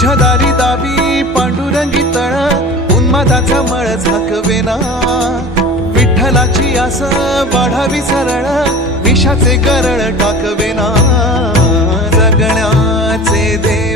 तुझ्या दारी दावी पांडुरंगी तळ उन्मादाचा मळ झाकवेना विठ्ठलाची आस वाढावी सरळ विषाचे करळ टाकवेना जगण्याचे दे